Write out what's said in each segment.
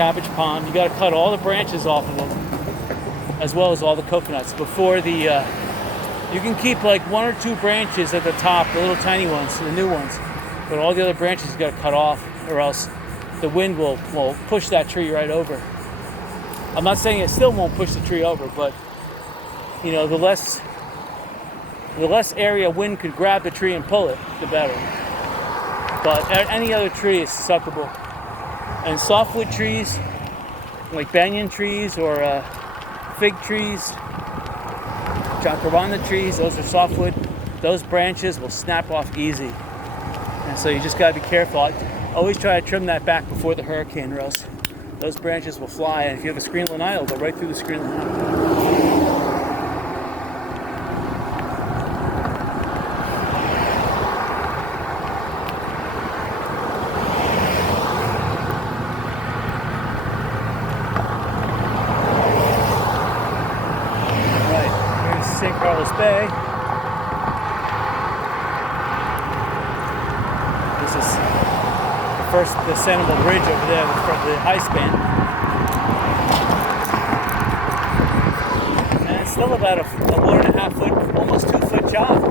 cabbage palm. You got to cut all the branches off of them, as well as all the coconuts before the. You can keep like 1 or 2 branches at the top, the little tiny ones, the new ones, but all the other branches you got to cut off, or else the wind will push that tree right over. I'm not saying it still won't push the tree over, but you know, the less area wind could grab the tree and pull it, the better. But any other tree is susceptible. And softwood trees, like banyan trees or fig trees, jacaranda trees, those are softwood. Those branches will snap off easy. And so you just gotta be careful. Always try to trim that back before the hurricane, or else those branches will fly. And if you have a screen lanai, it'll go right through the screen lanai. Bay. This is the Sanibel Bridge over there, the high span. And it's still about a 1.5 foot, almost 2 foot job.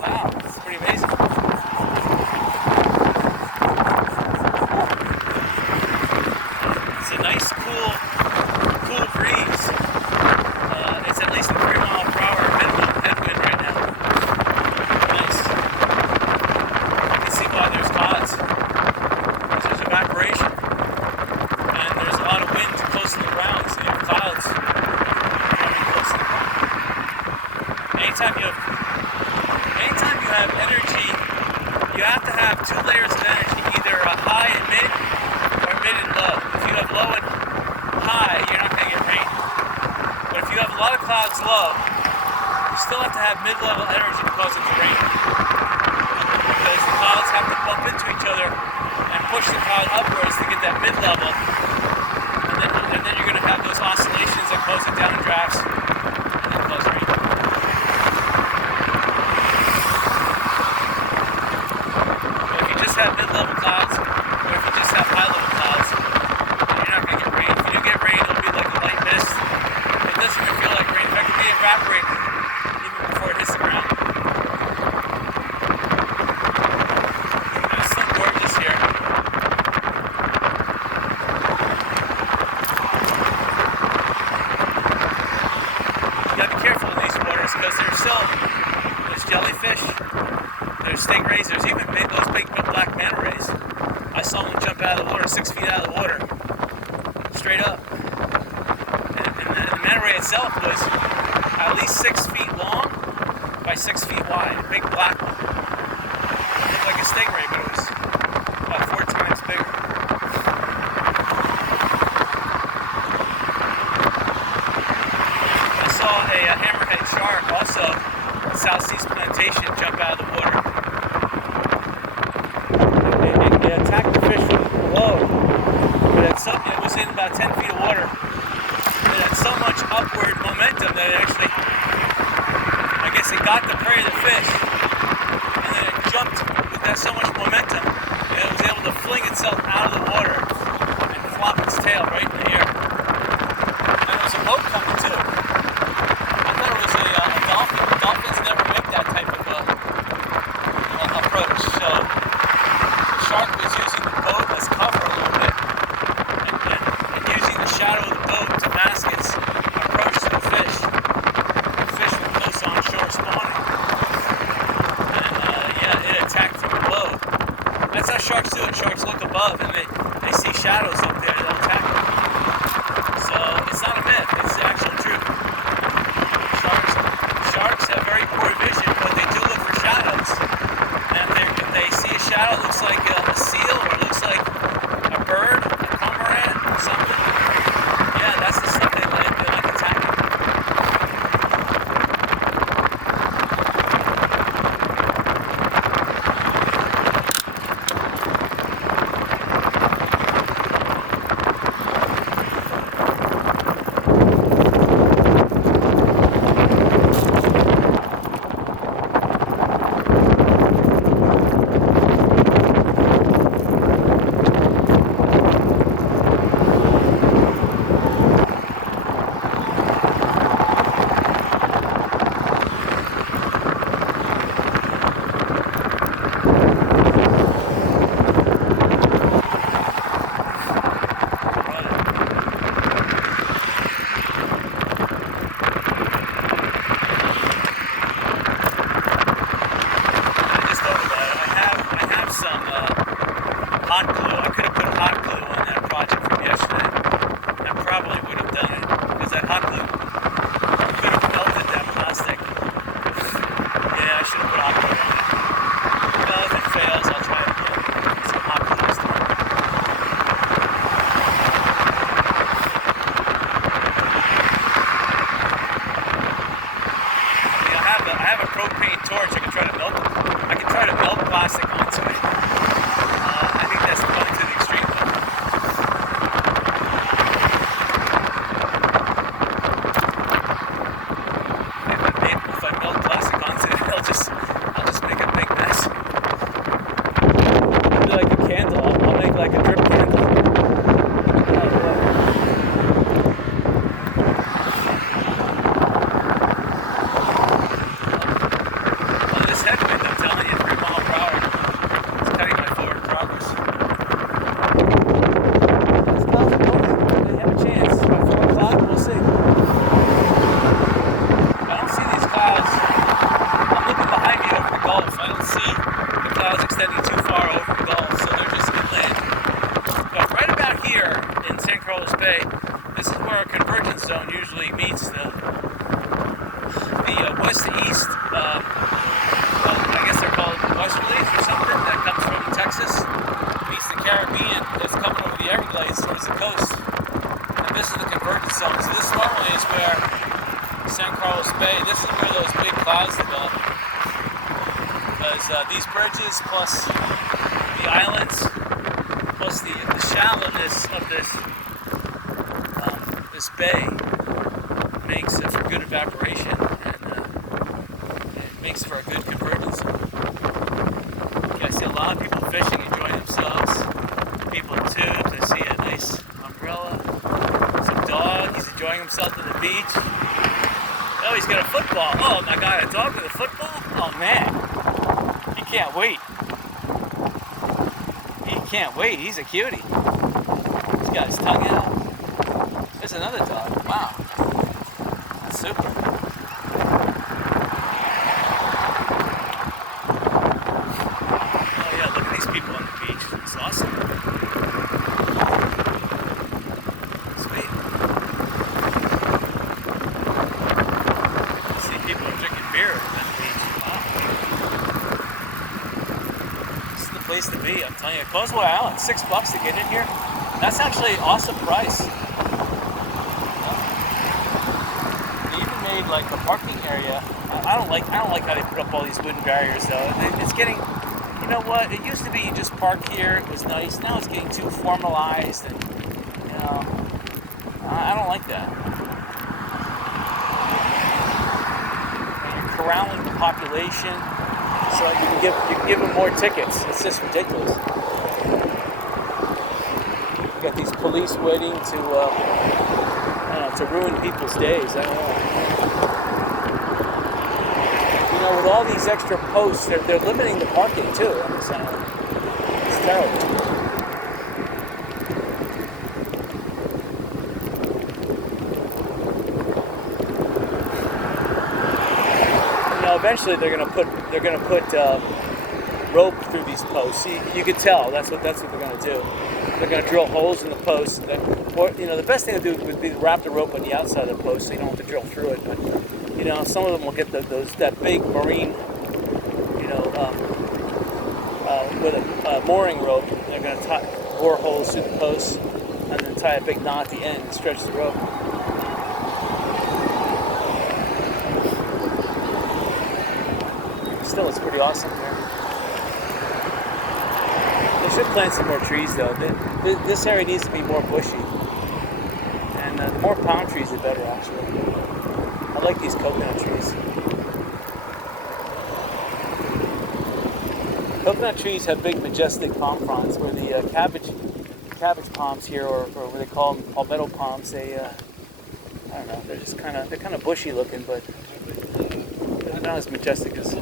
Wow, it's pretty amazing. It's a nice, cool breeze. It's at least a 3 mile per hour headwind right now. Nice. You can see why there's clouds. Because there's evaporation. And there's a lot of wind close to the ground, so you have clouds coming close to the ground. Anytime you have energy, you have to have 2 layers of energy, either a high and mid, or mid and low. If you have low and high, you're not going to get rain. But if you have a lot of clouds low, you still have to have mid-level energy to cause it to rain. Because the clouds have to bump into each other and push the cloud upwards to get that mid-level. And then you're going to have those oscillations that cause the downdrafts and then cause rain. But if you just have mid-level clouds, or if you just have high-level clouds, then you're not going to get rain. If you do get rain, it'll be like a light mist. It doesn't even feel like rain. In fact, it may evaporate even before it hits the ground. And it's still gorgeous here. You gotta be careful in these waters because there's jellyfish, there's stingrays, there's even those big black manta rays. I saw them jump out of the water, 6 feet out of the water, straight up. The manta ray itself was at least 6 feet long by 6 feet wide, a big black one. It looked like a stingray, but it was about 4 times bigger. I saw a hammerhead shark, also a South Seas plantation, jump out of the water. It attacked the fish from below, but it was in about 10 feet of water. It had so much upward momentum that it actually, I guess it got the prey of the fish, and then it jumped with that so much momentum, and it was able to fling itself out of the water and flop its tail right in the air. And there was a boat coming too. I thought it was a dolphin. Dolphins never make that type of approach, so the shark was using the boat as cover a little bit, and using the shadow of the boat to mask its approach to the fish. The fish were close on shore spawning. And it attacked from below. That's how sharks do it. Sharks look above and they see shadows up there, they'll attack them. So it's not a myth, it's the actual truth. Sharks have very poor vision, but they do look for shadows. And if they see a shadow that looks like a seal or looks like a bird, a cormorant, or something, yeah, that's the stuff they like attacking. Carlos Bay. This is where our convergence zone usually meets the west to east. I guess they're called westerlies or something that comes from Texas, meets the Caribbean that's coming over the Everglades towards the coast. And this is the convergence zone. So this normally is where San Carlos Bay, this is where those big clouds develop. Because these bridges plus the islands plus the shallowness of this bay makes it for good evaporation and it makes for a good convergence zone. Okay, I see a lot of people fishing, enjoying themselves. People too. I see a nice umbrella. Some dog. He's enjoying himself at the beach. Oh, he's got a football. Oh my God, a dog with a football? Oh man, he can't wait. He can't wait. He's a cutie. He's got his tongue out. There's another dog. Wow. That's super. Oh yeah, look at these people on the beach. It's awesome. Sweet. I see people are drinking beer at the beach. Wow. This is the place to be, I'm telling you. Causeway Island, $6 to get in here. That's actually an awesome price. Like a parking area. I don't like how they put up all these wooden barriers though. It's getting, you know what? It used to be you just park here. It was nice. Now it's getting too formalized, and you know, I don't like that. And you're corralling the population so you can give them more tickets. It's just ridiculous. You got these police waiting to ruin people's days. I don't know. You know, with all these extra posts, they're limiting the parking too on this island. It's terrible. You know, eventually they're gonna put rope through these posts. You could tell that's what they're gonna do. They're going to drill holes in the posts. Or, you know, the best thing to do would be to wrap the rope on the outside of the post so you don't have to drill through it. But, you know, some of them will get that big marine, you know, with a mooring rope. They're going to bore holes through the posts and then tie a big knot at the end and stretch the rope. Still, it's pretty awesome here. They should plant some more trees though. This area needs to be more bushy. And the more palm trees the better actually. I like these coconut trees. Coconut trees have big majestic palm fronds where the cabbage palms here, or what they call them palmetto palms, they I don't know, they're kind of bushy looking, but they're not as majestic as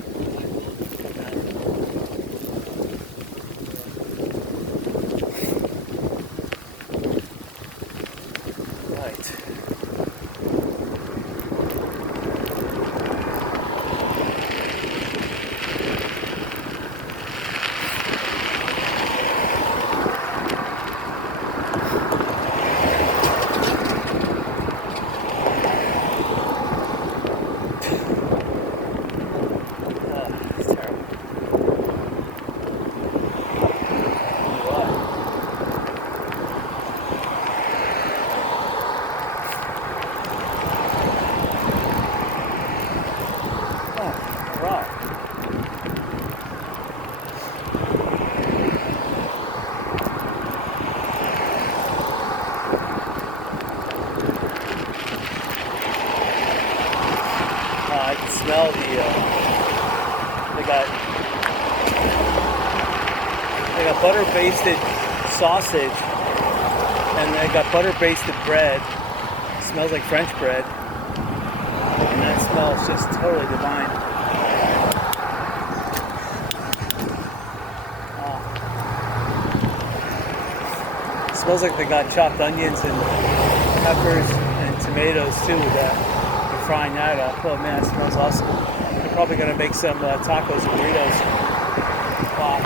I can smell they got butter basted sausage and they got butter basted bread. It smells like French bread. And that smell is just totally divine. It smells like they got chopped onions and peppers and tomatoes too with that. Frying that up. Oh man, it smells awesome. I'm probably gonna make some tacos and burritos. Wow.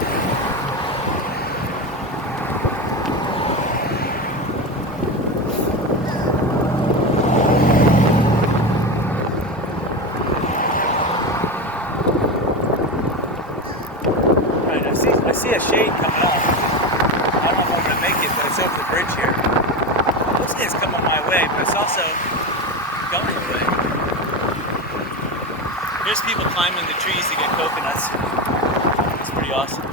a shade coming up. I don't know if I'm going to make it, but it's over the bridge here. It looks like it's coming my way, but it's also going away. There's people climbing the trees to get coconuts. It's pretty awesome.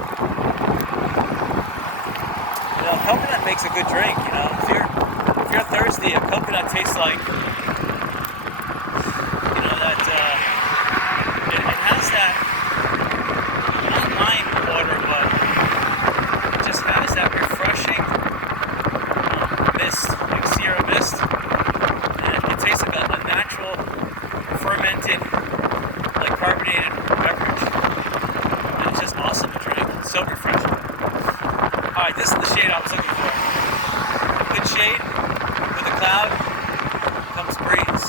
You know, coconut makes a good drink. You know, if you're thirsty, a coconut tastes like, you know, that it has that, not lime water, but it just has that refreshing mist, like Sierra mist, and it tastes like a natural fermented, like carbonated beverage. And it's just awesome to drink. It's so refreshing. Alright, this is the shade I was looking for. Good shade with a cloud comes breeze.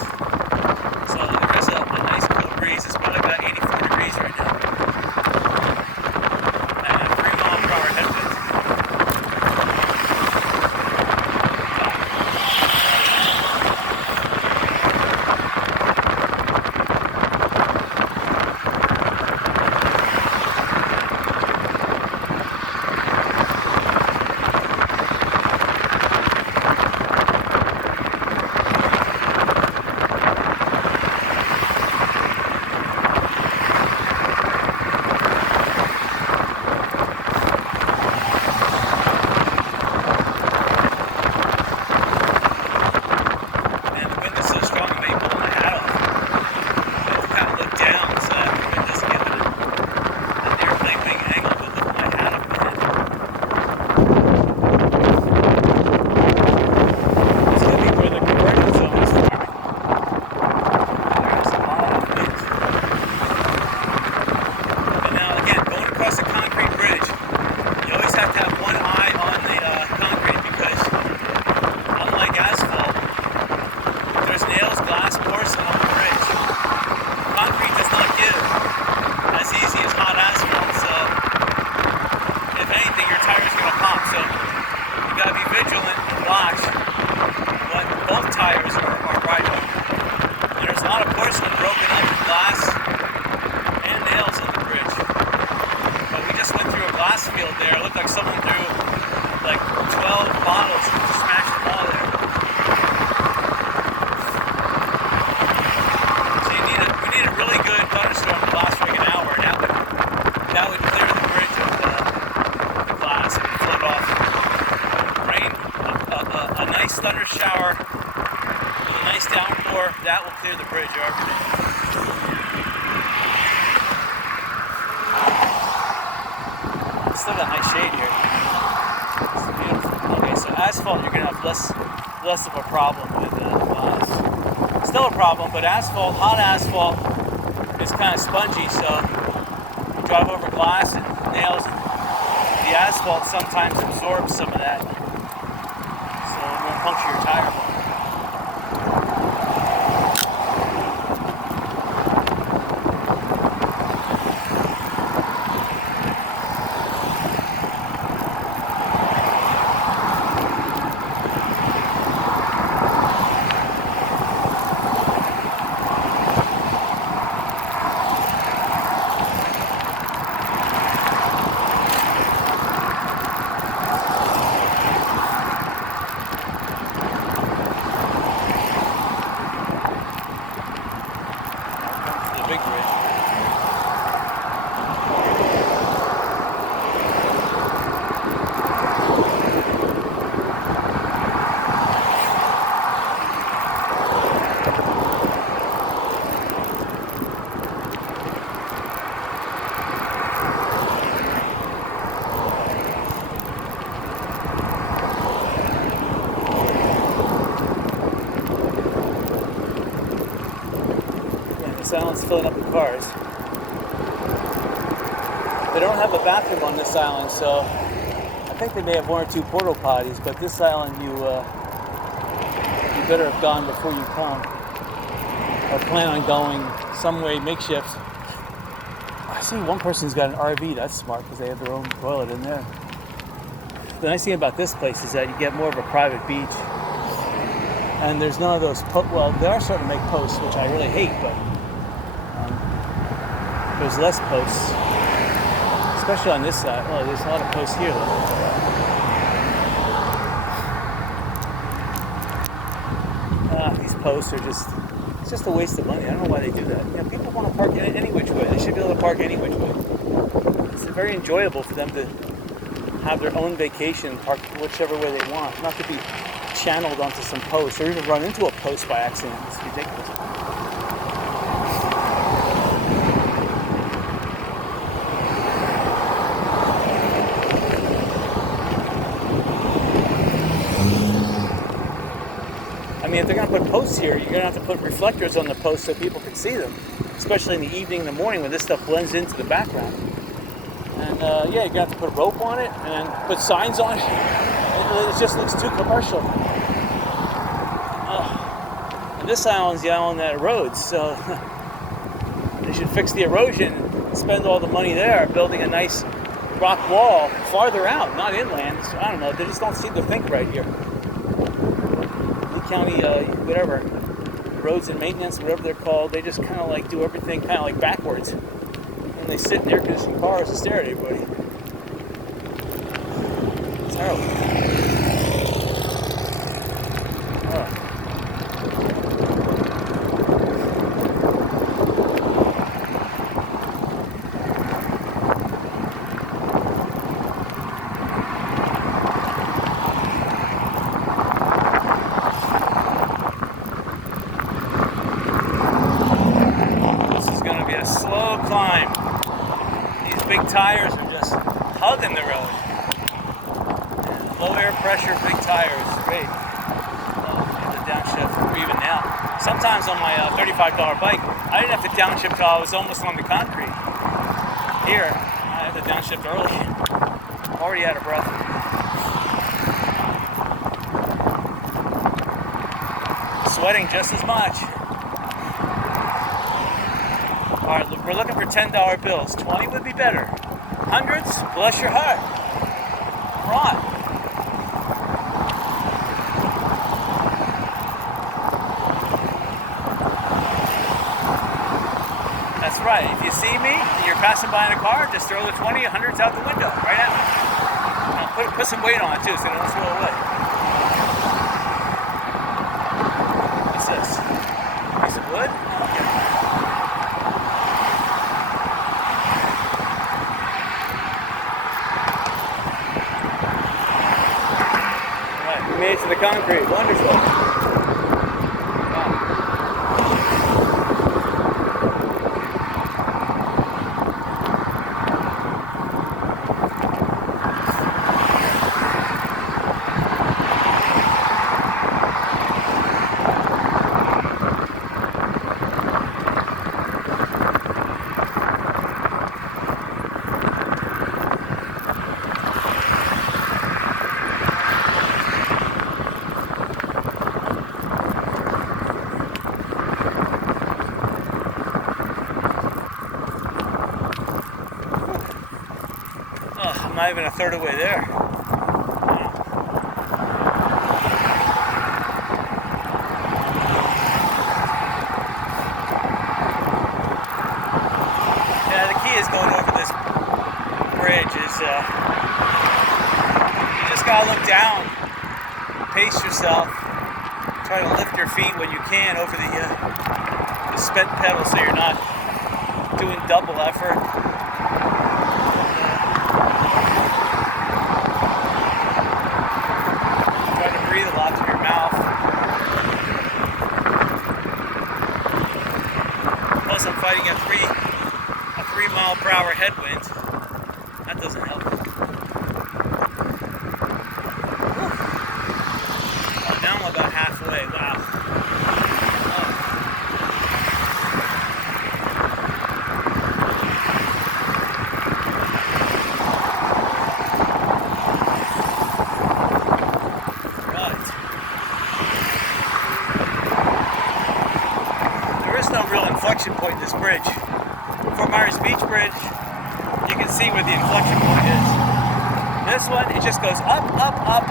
So there is a nice cool breeze. It's probably about 84 degrees right now. And a 3-mile-per-hour headwind. Thunder shower with a nice downpour, that will clear the bridge over. Still got nice shade here. It's beautiful. Okay, so asphalt, you're gonna have less of a problem with glass. Still a problem, but asphalt, hot asphalt, is kind of spongy, so you drive over glass and nails, and the asphalt sometimes absorbs some of that. Puncture your tire. This island's filling up with cars. They don't have a bathroom on this island, so I think they may have 1 or 2 porta potties, but this island you better have gone before you come, or plan on going some way makeshift. I see one person's got an RV. That's smart because they have their own toilet in there. The nice thing about this place is that you get more of a private beach, and there's none of those well, they are starting to make posts, which I really hate, but there's less posts, especially on this side. Oh, there's a lot of posts here. These posts are it's just a waste of money. I don't know why they do that. People want to park any which way. They should be able to park any which way. It's very enjoyable for them to have their own vacation, park whichever way they want, not to be channeled onto some post or even run into a post by accident. It's ridiculous. I mean, if they're going to put posts here, you're going to have to put reflectors on the posts so people can see them, especially in the evening and the morning when this stuff blends into the background. And you're going to have to put a rope on it and put signs on it. It just looks too commercial. And this island's the island that erodes, so they should fix the erosion and spend all the money there building a nice rock wall farther out, not inland. So, I don't know, they just don't seem to think right here. County, whatever, roads and maintenance, whatever they're called, they just kind of like do everything kind of like backwards. And they sit in air-conditioned cars and stare at everybody. It's terrible. Slow climb. These big tires are just hugging the road. Low air pressure, big tires, great. The downshift even now. Sometimes on my $35 bike, I didn't have to downshift till I was almost on the concrete. Here, I had to downshift early. Already out of breath. Sweating just as much. Alright, we're looking for $10 bills. 20 would be better. Hundreds, bless your heart. Come on. That's right. If you see me and you're passing by in a car, just throw the 20, 100s out the window, right at me. Now put some weight on it too, so it don't throw away. What's this? Piece of wood? Okay. Made it to the concrete. Wonderful. I'm not even a third of the way there. Yeah, the key is going over this bridge is you just gotta look down, pace yourself, try to lift your feet when you can over the spent pedal so you're not doing double effort. Breathe a lot through your mouth. Plus I'm fighting a 3 mile per hour headwind. That doesn't help. Oh, now I'm about halfway. Wow. Inflection point in this bridge. Fort Myers Beach Bridge, you can see where the inflection point is. This one, it just goes up, up, up,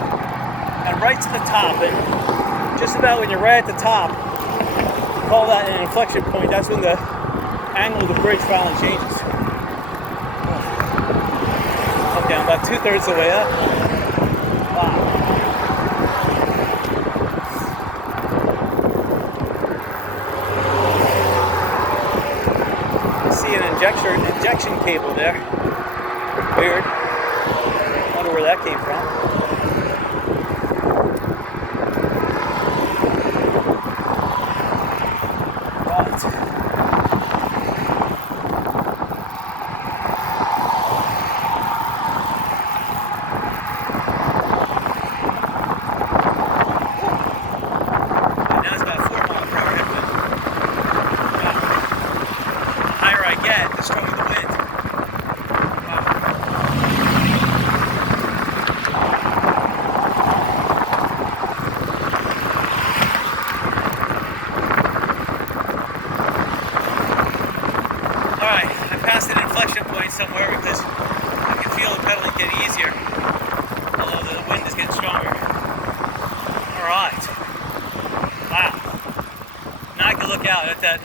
and right to the top. And just about when you're right at the top, you call that an inflection point. That's when the angle of the bridge finally changes. about 2/3 the way up. Wow. I see an injection cable there. Weird. Wonder where that came from. Somewhere because I can feel the pedaling getting easier, although the wind is getting stronger. Alright. Wow. Now I can look out at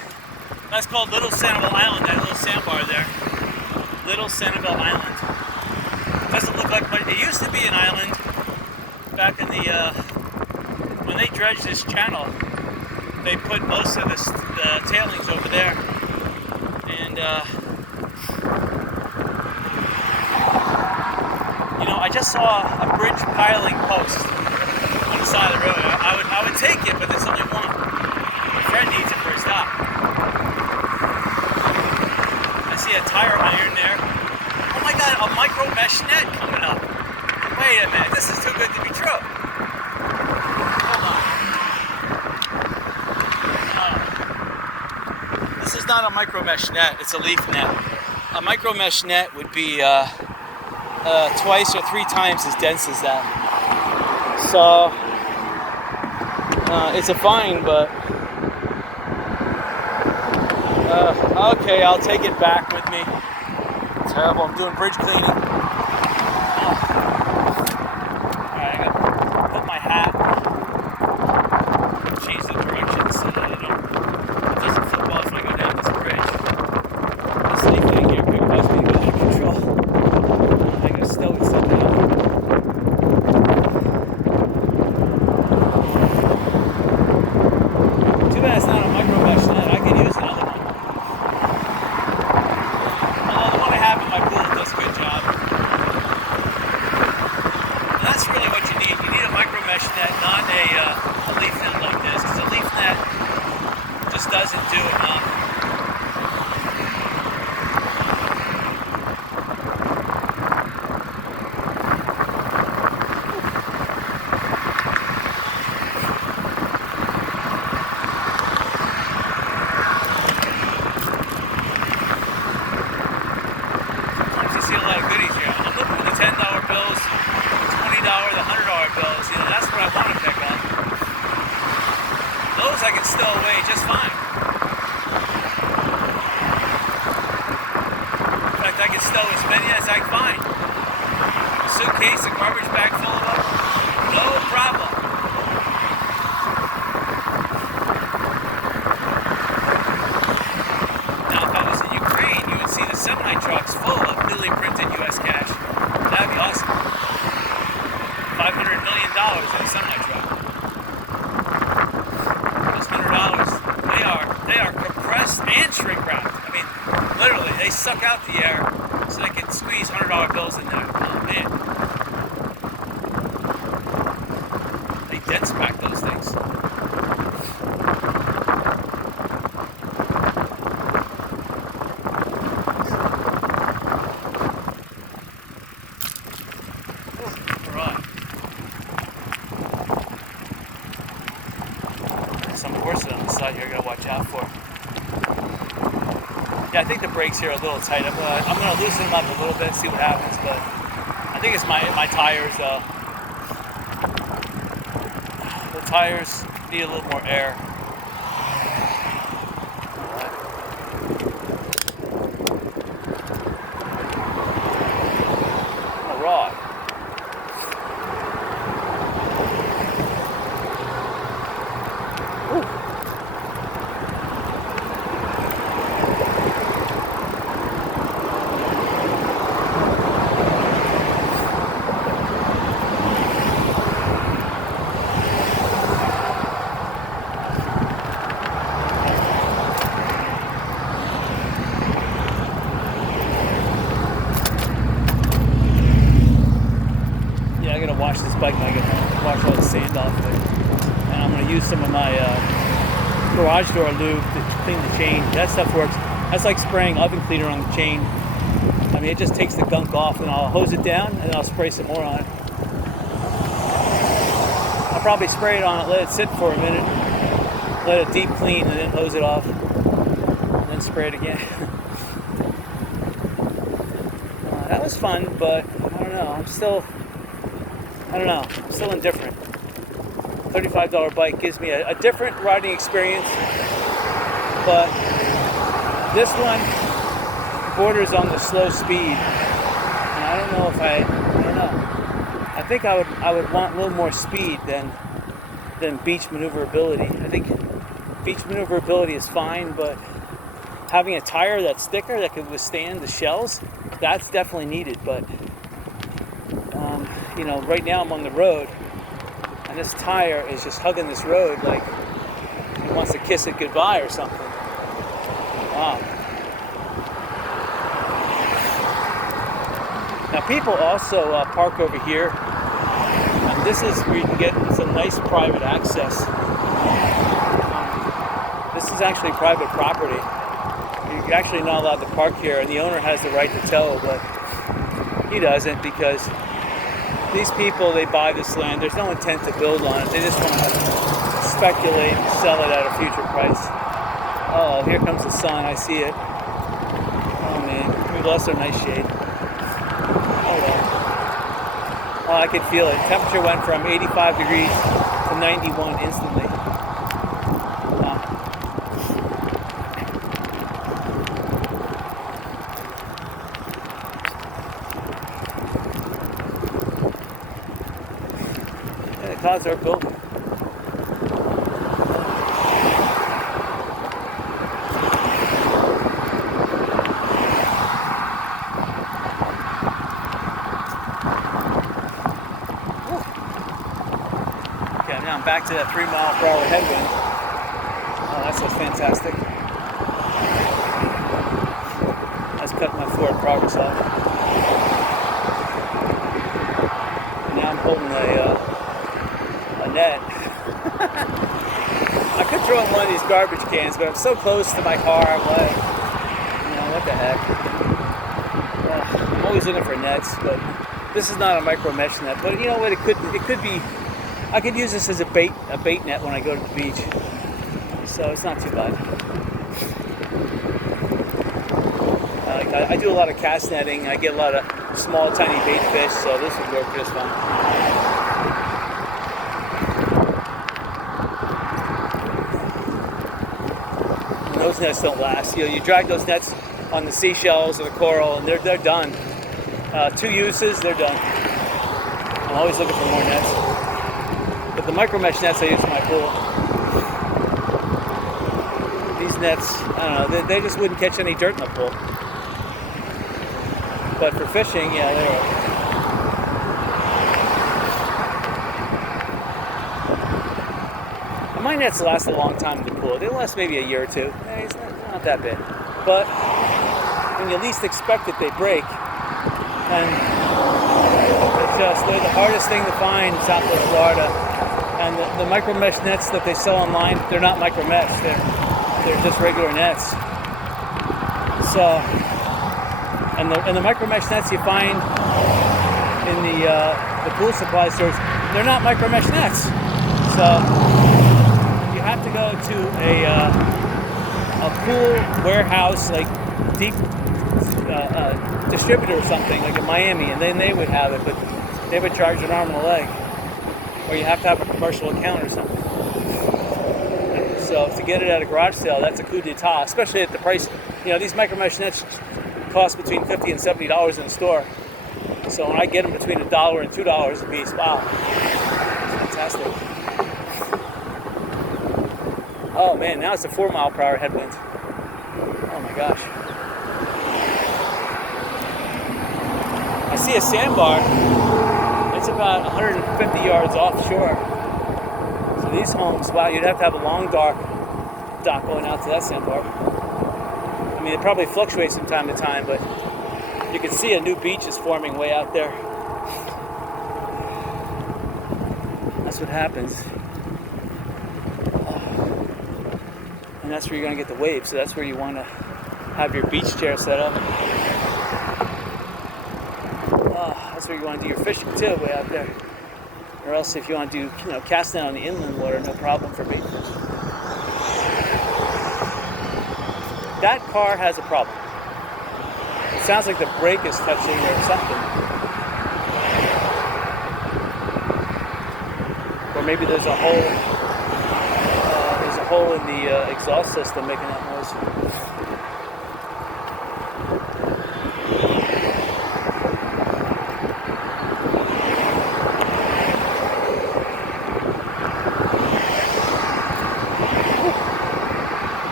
that's called Little Sanibel Island, that little sandbar there. Little Sanibel Island. Doesn't look like much. It used to be an island back in the, when they dredged this channel, they put most of the tailings over there. And, I just saw a bridge piling post on the side of the road. I would take it, but there's only one. My friend needs it for his stop. I see a tire iron there. Oh my God, a micro mesh net coming up. Wait a minute, this is too good to be true. Hold on. This is not a micro mesh net, it's a leaf net. A micro mesh net would be twice or 3 times as dense as that. So it's a fine, but okay, I'll take it back with me. Terrible. I'm doing bridge cleaning. Alright, I gotta put my hat, change the direction so that it doesn't flip off when I go down this bridge. This leaf thing here could cause me to go out of control. Stow it still down. Too bad it's not a micro mesh net. I could use another one. Although the one I have in my pool does a good job. And that's really what you need. You need a micro mesh net, not a leaf net like this, because a leaf net just doesn't do enough. I can stow away just fine. In fact, I can stow as many as I can find. A suitcase, a garbage bag full of them, no problem. Now, if I was in Ukraine, you would see the semi-trucks full of newly printed U.S. cash. That'd be awesome. $500 million in a semi-truck. They are compressed and shrink wrapped. I mean, literally, they suck out the air so they can squeeze $100 bills in there. Oh man, they dense pack those things. All right. Some horses on the side here I gotta watch out for. Yeah, I think the brakes here are a little tight. I'm gonna loosen them up a little bit, see what happens, but I think it's my tires. The tires need a little more air. All right. sand off of it. And I'm going to use some of my garage door lube to clean the chain. That stuff works. That's like spraying oven cleaner on the chain. I mean, it just takes the gunk off, and I'll hose it down, and then I'll spray some more on it. I'll probably spray it on it, let it sit for a minute, let it deep clean, and then hose it off, and then spray it again. That was fun, but I don't know. I'm still indifferent. $35 bike gives me a different riding experience, but this one borders on the slow speed, and I don't know. I think I would want a little more speed than beach maneuverability. I think beach maneuverability is fine, but having a tire that's thicker that could withstand the shells, that's definitely needed. But right now I'm on the road, and this tire is just hugging this road like it wants to kiss it goodbye or something. Wow. Now people also park over here, and this is where you can get some nice private access. This is actually private property. You're actually not allowed to park here, and the owner has the right to tow, but he doesn't, because these people, they buy this land. There's no intent to build on it. They just want to speculate and sell it at a future price. Oh, here comes the sun. I see it. Oh man, we lost our nice shade. Oh well. Oh, I could feel it. Temperature went from 85 degrees to 91 instantly. Wow. Yeah, the clouds are building. Now I'm back to that 3 mile per hour headwind. Oh, that's so fantastic. That's cut my forward progress off. And now I'm holding a net. I could throw in one of these garbage cans, but I'm so close to my car, I'm like, what the heck. I'm always looking for nets, but this is not a micro mesh net. But you know what, it could be. I could use this as a bait net when I go to the beach, so it's not too bad. I do a lot of cast netting. I get a lot of small, tiny bait fish, so this would work just fine. And those nets don't last. You drag those nets on the seashells or the coral, and they're done. 2 uses, they're done. I'm always looking for more nets. But the micro mesh nets I use for my pool, these nets, I don't know, they just wouldn't catch any dirt in the pool. But for fishing, yeah, they are. And my nets last a long time in the pool. They last maybe a year or two. It's not that bad. But when you least expect it, they break. And they're the hardest thing to find in Southwest Florida. And the micro mesh nets that they sell online, they're not micro mesh. They're just regular nets. So, and the micro mesh nets you find in the pool supply stores, they're not micro mesh nets. So you have to go to a pool warehouse, like deep distributor or something, like in Miami, and then they would have it, but they would charge an arm and a leg. Or you have to have a commercial account or something. So to get it at a garage sale, that's a coup d'etat, especially at the price. These micro mesh nets cost between $50 and $70 in the store. So when I get them between $1 and $2 a piece, wow, it's fantastic. Oh man, now it's a 4 mile per hour headwind. Oh my gosh. I see a sandbar. It's about 150 yards offshore. So these homes, wow, you'd have to have a long dock going out to that sandbar. I mean, it probably fluctuates from time to time, but you can see a new beach is forming way out there. That's that's what happens. And that's where you're going to get the waves. So that's where you want to have your beach chair set up. That's where you want to do your fishing too, way out there. Or else if you want to do, cast net on the inland water, no problem for bait fish. That car has a problem. It sounds like the brake is touching or something. Or maybe there's a hole in the exhaust system making that noise.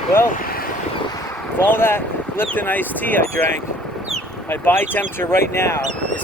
Well, with all that Lipton iced tea I drank, my body temperature right now is